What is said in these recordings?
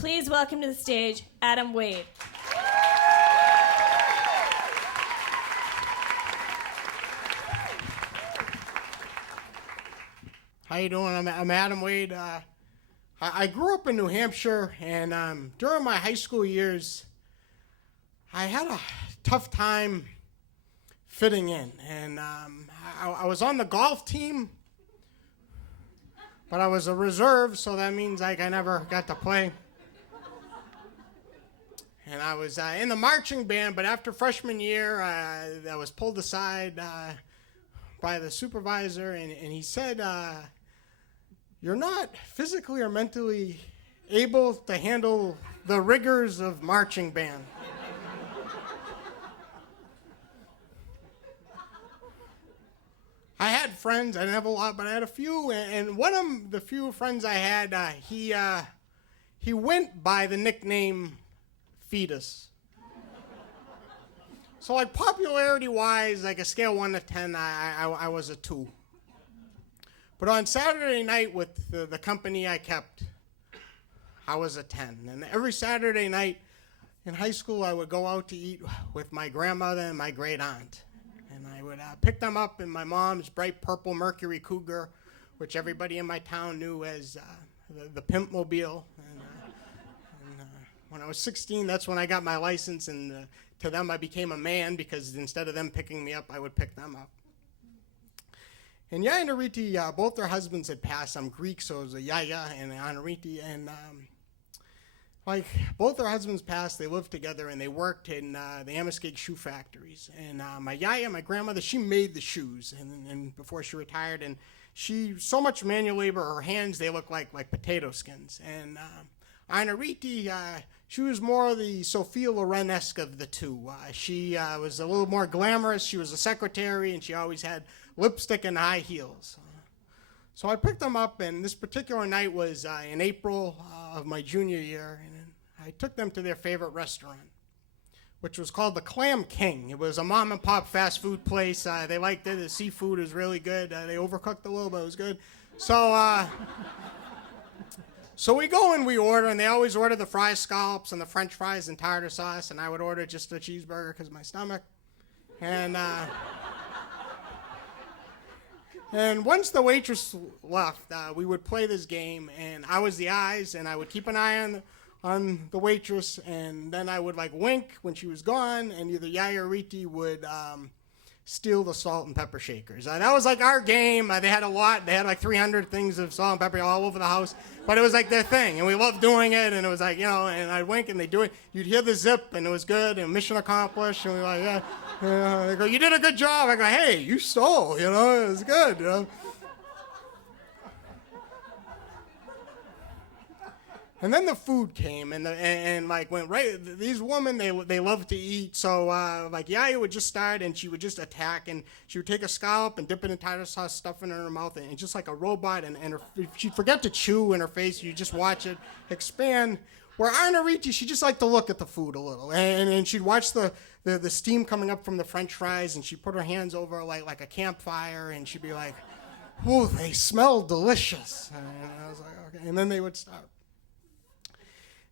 Please welcome to the stage, Adam Wade. How you doing? I'm Adam Wade. I grew up in New Hampshire, and during my high school years, I had a tough time fitting in. And I was on the golf team, but I was a reserve, so that means I never got to play. And I was in the marching band, but after freshman year, I was pulled aside by the supervisor, and he said, you're not physically or mentally able to handle the rigors of marching band. I had friends. I didn't have a lot, but I had a few. And one of the few friends I had, he went by the nickname Fetus. So, like, popularity-wise, like a scale 1 to 10, I was a 2. But on Saturday night with the company I kept, I was a 10. And every Saturday night in high school, I would go out to eat with my grandmother and my great aunt. And I would pick them up in my mom's bright purple Mercury Cougar, which everybody in my town knew as the Pimpmobile. And when I was 16, that's when I got my license. And to them, I became a man because instead of them picking me up, I would pick them up. And Yaya and Ariti, both their husbands had passed. I'm Greek, so it was a Yaya and an Ariti. And like both their husbands passed, they lived together and they worked in the Amoskeag shoe factories. And my Yaya, my grandmother, she made the shoes and before she retired. And she, so much manual labor, her hands, they look like potato skins. And Ariti, she was more the Sophia Loren-esque of the two. She was a little more glamorous. She was a secretary, and she always had lipstick and high heels. So I picked them up, and this particular night was in April of my junior year, and I took them to their favorite restaurant, which was called the Clam King. It was a mom-and-pop fast food place. They liked it. The seafood was really good. They overcooked a little, but it was good. So we go and we order, and they always order the fries, scallops, and the French fries and tartar sauce, and I would order just a cheeseburger because of my stomach. And once the waitress left, we would play this game, and I was the eyes, and I would keep an eye on the waitress, and then I would like wink when she was gone, and either Yaya or Riti would steal the salt and pepper shakers. That was like our game. They had a lot. They had like 300 things of salt and pepper all over the house, but it was like their thing, and we loved doing it, and it was like, you know, and I'd wink, and they'd do it. You'd hear the zip, and it was good, and mission accomplished, and we were like, yeah. They go, you did a good job. I go, hey, you stole, you know, it was good, you know. And then the food came, and like went right. These women, they love to eat. So like Yaya would just start, and she would just attack, and she would take a scallop and dip it in tartar sauce, stuff it in her mouth, and just like a robot, and she'd forget to chew in her face. You just watch it expand. Where Arnariti, she just liked to look at the food a little, and she'd watch the steam coming up from the French fries, and she'd put her hands over like a campfire, and she'd be like, "Oh, they smell delicious." And I was like, okay. And then they would start.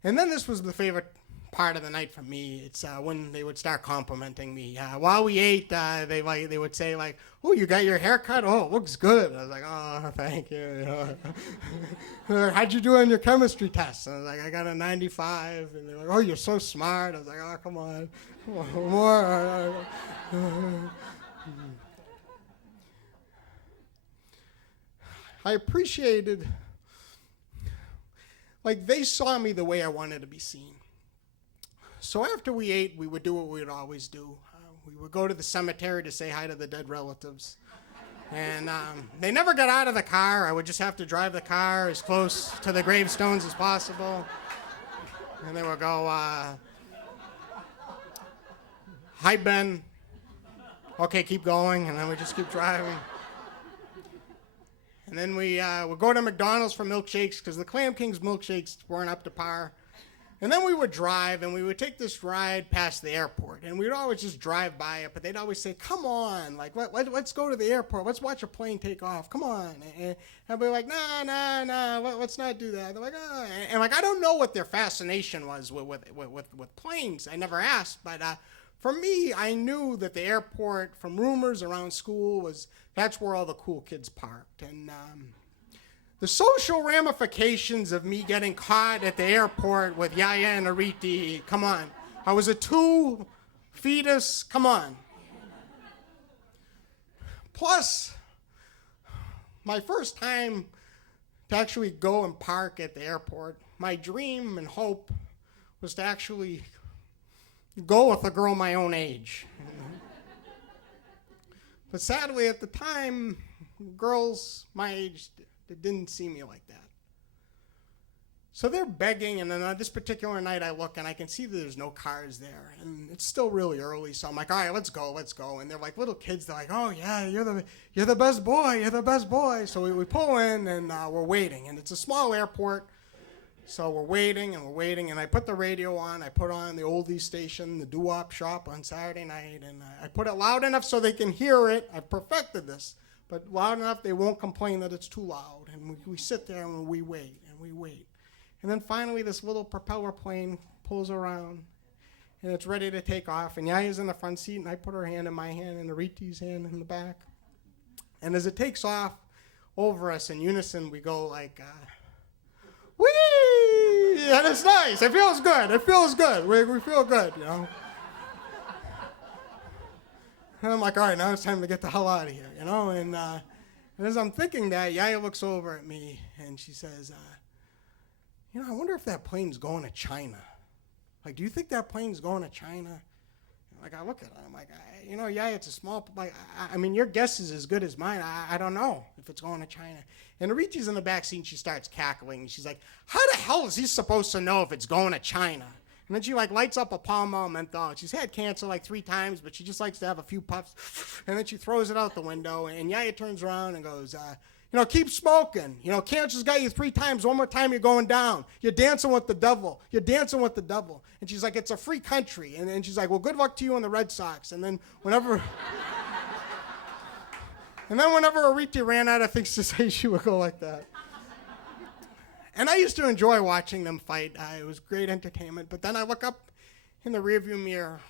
And then this was the favorite part of the night for me. It's when they would start complimenting me. While we ate, they would say like, "Oh, you got your hair cut? Oh, it looks good." I was like, "Oh, thank you." You know? How'd you do on your chemistry test? I was like, "I got a 95." And they were like, "Oh, you're so smart." I was like, "Oh, come on more." I appreciated. Like, they saw me the way I wanted to be seen. So after we ate, we would do what we would always do. We would go to the cemetery to say hi to the dead relatives. And they never got out of the car. I would just have to drive the car as close to the gravestones as possible. And they would go, "Hi, Ben." "Okay, keep going." And then we just keep driving. And then we would go to McDonald's for milkshakes because the Clam King's milkshakes weren't up to par. And then we would drive, and we would take this ride past the airport, and we'd always just drive by it, but they'd always say, come on, like, let's go to the airport. Let's watch a plane take off. Come on. And I'd be like, nah, let's not do that. They're like, oh. And like, I don't know what their fascination was with planes. I never asked, but for me, I knew that the airport, from rumors around school, that's where all the cool kids parked. And the social ramifications of me getting caught at the airport with Yaya and Ariti, come on. I was a 2 fetus, come on. Plus, my first time to actually go and park at the airport, my dream and hope was to actually go with a girl my own age. But sadly, at the time, girls my age, they didn't see me like that. So they're begging, and then on this particular night I look, and I can see that there's no cars there, and it's still really early, so I'm like, all right, let's go. And they're like little kids. They're like, oh, yeah, you're the best boy. So we pull in, and we're waiting, and it's a small airport, so we're waiting, and I put the radio on. I put on the oldies station, the doo-wop shop on Saturday night, and I put it loud enough so they can hear it. I've perfected this. But loud enough they won't complain that it's too loud. And we sit there and we wait. And then finally this little propeller plane pulls around and it's ready to take off. And Yaya's in the front seat, and I put her hand in my hand and Ariti's hand in the back. And as it takes off over us in unison, we go like, whee! And it's nice. It feels good. We feel good, you know. And I'm like, all right, now it's time to get the hell out of here, you know? And as I'm thinking that, Yaya looks over at me, and she says, I wonder if that plane's going to China. Like, do you think that plane's going to China? Like, I look at her, I'm like, Yaya, it's a small, like, I mean, your guess is as good as mine. I don't know if it's going to China. And Ariti's in the back seat, and she starts cackling. She's like, how the hell is he supposed to know if it's going to China? And then she like lights up a Pall Mall menthol. She's had cancer like 3 times, but she just likes to have a few puffs. And then she throws it out the window. And Yaya turns around and goes, keep smoking. Cancer's got you 3 times. One more time, you're going down. You're dancing with the devil. And she's like, it's a free country. And then she's like, well, good luck to you and the Red Sox. And then whenever Ariti ran out of things to say, she would go like that. And I used to enjoy watching them fight. It was great entertainment. But then I look up in the rearview mirror,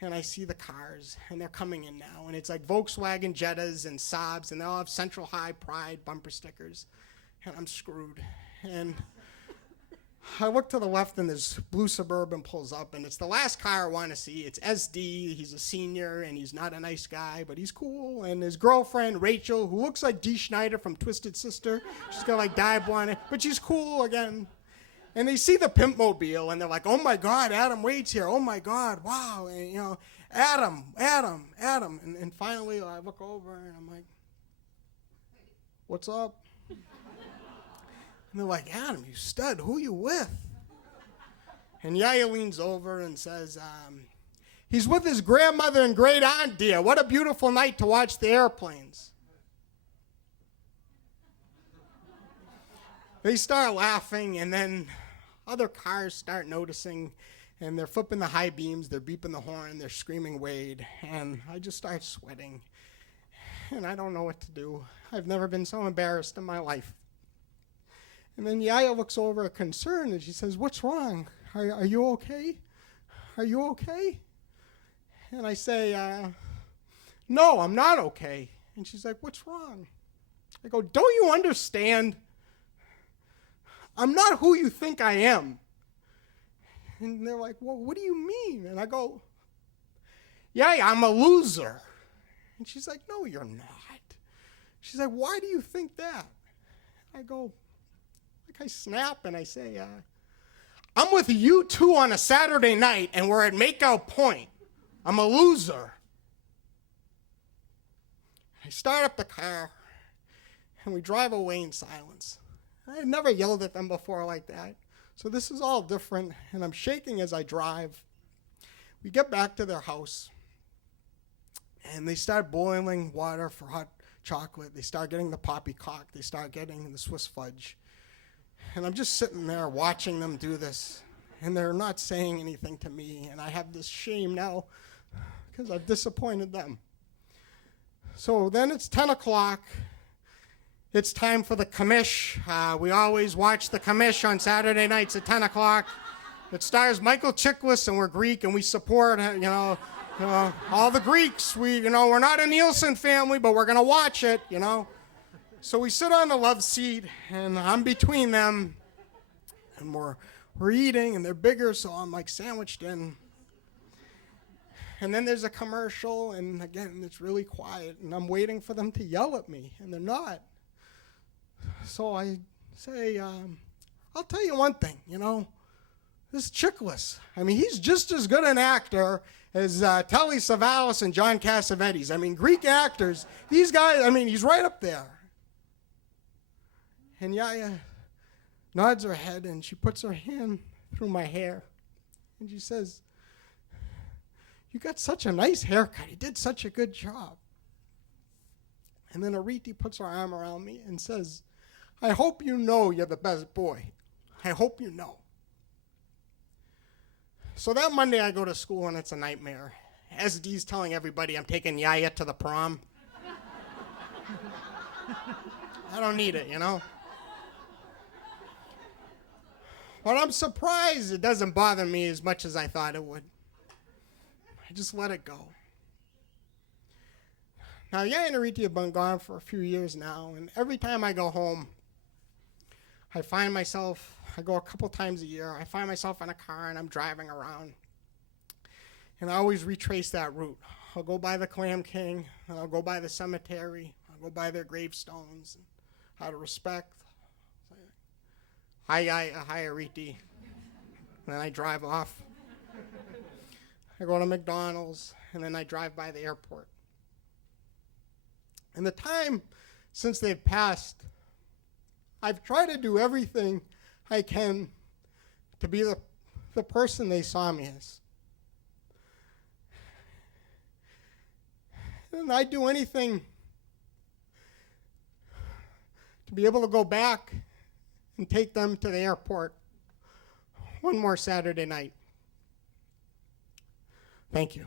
and I see the cars, and they're coming in now. And it's like Volkswagen Jettas and Saabs, and they all have Central High Pride bumper stickers. And I'm screwed. And I look to the left, and this blue Suburban pulls up, and it's the last car I want to see. It's SD. He's a senior, and he's not a nice guy, but he's cool. And his girlfriend, Rachel, who looks like Dee Schneider from Twisted Sister. She's got like dye blonde, but she's cool again. And they see the Pimpmobile, and they're like, oh, my God, Adam Wade's here. Oh, my God, wow. And, Adam. And finally, I look over, and I'm like, what's up? And they're like, Adam, you stud, who you with? And Yaya leans over and says, he's with his grandmother and great aunt, dear. What a beautiful night to watch the airplanes. They start laughing, and then other cars start noticing, and they're flipping the high beams, they're beeping the horn, they're screaming Wade, and I just start sweating, and I don't know what to do. I've never been so embarrassed in my life. And then Yaya looks over concerned, and she says, what's wrong? Are you okay? Are you okay? And I say, no, I'm not okay. And she's like, what's wrong? I go, don't you understand? I'm not who you think I am. And they're like, well, what do you mean? And I go, Yaya, I'm a loser. And she's like, no, you're not. She's like, why do you think that? I go, I snap and I say, I'm with you two on a Saturday night and we're at Makeout Point. I'm a loser. I start up the car and we drive away in silence. I had never yelled at them before like that. So this is all different, and I'm shaking as I drive. We get back to their house, and they start boiling water for hot chocolate. They start getting the poppycock. They start getting the Swiss fudge. And I'm just sitting there watching them do this. and they're not saying anything to me, and I have this shame now because I've disappointed them. So then it's 10 o'clock. It's time for the Commish. We always watch the Commish on Saturday nights at 10 o'clock. It stars Michael Chiklis, and we're Greek, and we support, all the Greeks. We're not a Nielsen family, but we're going to watch it, So we sit on the love seat, and I'm between them, and we're eating, and they're bigger, so I'm like sandwiched in. And then there's a commercial, and again, it's really quiet, and I'm waiting for them to yell at me, and they're not. So I say, I'll tell you one thing, this Chiklis, he's just as good an actor as Telly Savalas and John Cassavetes. Greek actors, these guys, he's right up there. And Yaya nods her head, and she puts her hand through my hair, and she says, "You got such a nice haircut. You did such a good job." And then Ariti puts her arm around me and says, "I hope you know you're the best boy. I hope you know." So that Monday I go to school, and it's a nightmare. SD's telling everybody I'm taking Yaya to the prom. I don't need it, But I'm surprised it doesn't bother me as much as I thought it would. I just let it go. Now, Yaya and Ariti have been gone for a few years now, and every time I go home, I go a couple times a year, I find myself in a car and I'm driving around. And I always retrace that route. I'll go by the Clam King, and I'll go by the cemetery, I'll go by their gravestones, and out of respect. Hi, Ariti. And then I drive off. I go to McDonald's, and then I drive by the airport. And the time since they've passed, I've tried to do everything I can to be the person they saw me as. And I'd do anything to be able to go back and take them to the airport one more Saturday night. Thank you.